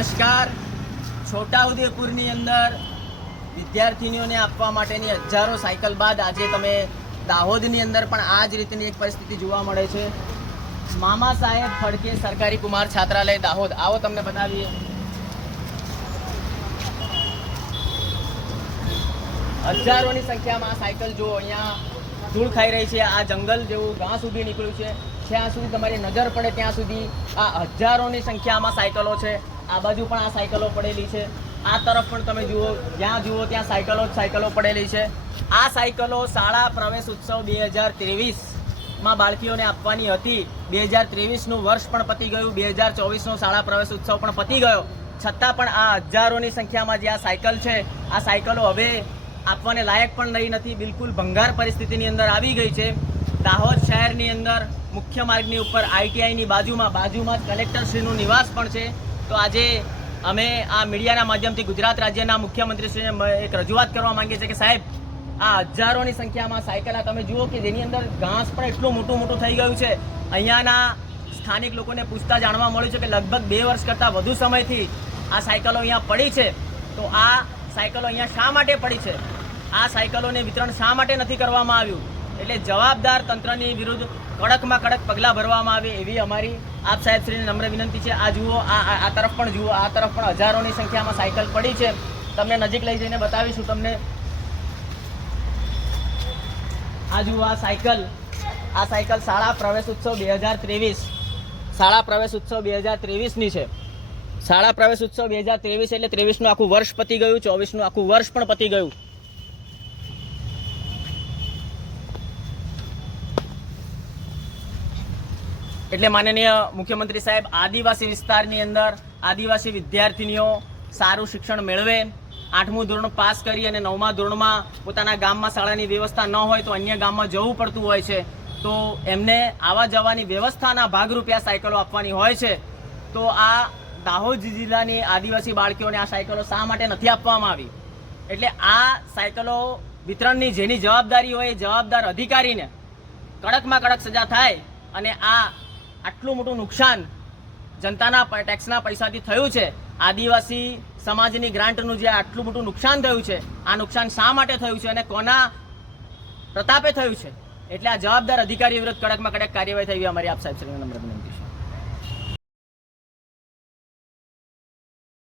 નમસ્કાર. છોટાઉદેપુરની અંદર વિદ્યાર્થીનીઓને આપવા માટેની હજારો સાયકલ બાદ આજે તમે દાહોદની અંદર પણ આ જ રીતની એક પરિસ્થિતિ જોવા મળે છે. મામા સાહેબ ફડકે સરકારી કુમાર છાત્રાલય દાહોદ, આવો તમને બતાવીએ. હજારોની સંખ્યામાં આ સાયકલ જુઓ, અહીંયા ધૂળ ખાઈ રહી છે. આ જંગલ જેવું ઘાસ ઉભી નીકળ્યું છે. જ્યાં સુધી તમારી નજર પડે ત્યાં સુધી આ હજારોની સંખ્યામાં સાયકલો છે. આ બાજુ પણ આ સાયકલો પડેલી છે. આ તરફ પણ તમે જુઓ, જ્યાં જુઓ ત્યાં સાયકલો પડેલી છે. આ સાયકલો શાળા પ્રવેશ ઉત્સવ 2023માં બાળકીઓને આપવાની હતી. 2023નું વર્ષ પણ પતી ગયું, 2024નો શાળા પ્રવેશ ઉત્સવ પણ પતી ગયો. છતાં પણ આ હજારોની સંખ્યામાં જે આ સાયકલ છે, આ સાયકલો હવે આપવાને લાયક પણ રહી નથી. બિલકુલ ભંગાર પરિસ્થિતિની અંદર આવી ગઈ છે. દાહોદ શહેરની અંદર મુખ્ય માર્ગની ઉપર ITIની બાજુમાં જ કલેક્ટરશ્રીનું નિવાસ પણ છે. તો આજે અમે આ મીડિયાના માધ્યમથી ગુજરાત રાજ્યના મુખ્યમંત્રીશ્રીને એક રજૂઆત કરવા માંગીએ છીએ કે સાહેબ, આ હજારોની સંખ્યામાં સાયકલ આ તમે જુઓ કે જેની અંદર ઘાસ પણ એટલું મોટું થઈ ગયું છે. અહીંયાના સ્થાનિક લોકોને પૂછતા જાણવા મળ્યું છે કે લગભગ 2 વર્ષ કરતાં વધુ સમયથી આ સાયકલો અહીંયા પડી છે. તો આ સાયકલો અહીંયા શા માટે પડી છે? આ સાયકલોને વિતરણ શા માટે નથી કરવામાં આવ્યું? એટલે જવાબદાર તંત્રની વિરુદ્ધ કડકમાં કડક પગલાં ભરવામાં આવે એવી અમારી આપ સાહેબશ્રીને નમ્ર વિનંતી છે. આ જુઓ, આ તરફ પણ જુઓ, આ તરફ પણ હજારોની સંખ્યામાં સાયકલ પડી છે. તમને નજીક લઈ જઈને બતાવીશું તમને. આ જુઓ, આ સાયકલ શાળા પ્રવેશ ઉત્સવ 2023 શાળા પ્રવેશ ઉત્સવ 2023ની છે. શાળા પ્રવેશ ઉત્સવ 2023 એટલે 23નું આખું વર્ષ પતી ગયું, 24નું આખું વર્ષ પણ પતી ગયું. એટલે માનનીય મુખ્યમંત્રી સાહેબ, આદિવાસી વિસ્તારની અંદર આદિવાસી વિદ્યાર્થીનીઓ સારું શિક્ષણ મેળવે, 8મું ધોરણ પાસ કરી અને 9મા ધોરણમાં પોતાના ગામમાં શાળાની વ્યવસ્થા ન હોય તો અન્ય ગામમાં જવું પડતું હોય છે. તો એમને આવવા જવાની વ્યવસ્થાના ભાગરૂપે આ સાયકલો આપવાની હોય છે. તો આ દાહોદ જિલ્લાની આદિવાસી બાળકીઓને આ સાયકલો શા માટે નથી આપવામાં આવી? એટલે આ સાયકલો વિતરણની જેની જવાબદારી હોય એ જવાબદાર અધિકારીને કડકમાં કડક સજા થાય. અને આટલું મોટું નુકસાન જનતાના ટેક્સના પૈસાથી થયું છે, આદિવાસી સમાજની ગ્રાન્ટનું જે આટલું મોટું નુકસાન થયું છે, આ નુકસાન શા માટે થયું છે અને કોના પ્રતાપે થયું છે? એટલે આ જવાબદાર અધિકારી વિરુદ્ધ કડકમાં કડક કાર્યવાહી થઈ અમારી આપ સાહેબ શ્રીને નમ્ર વિનંતી છે.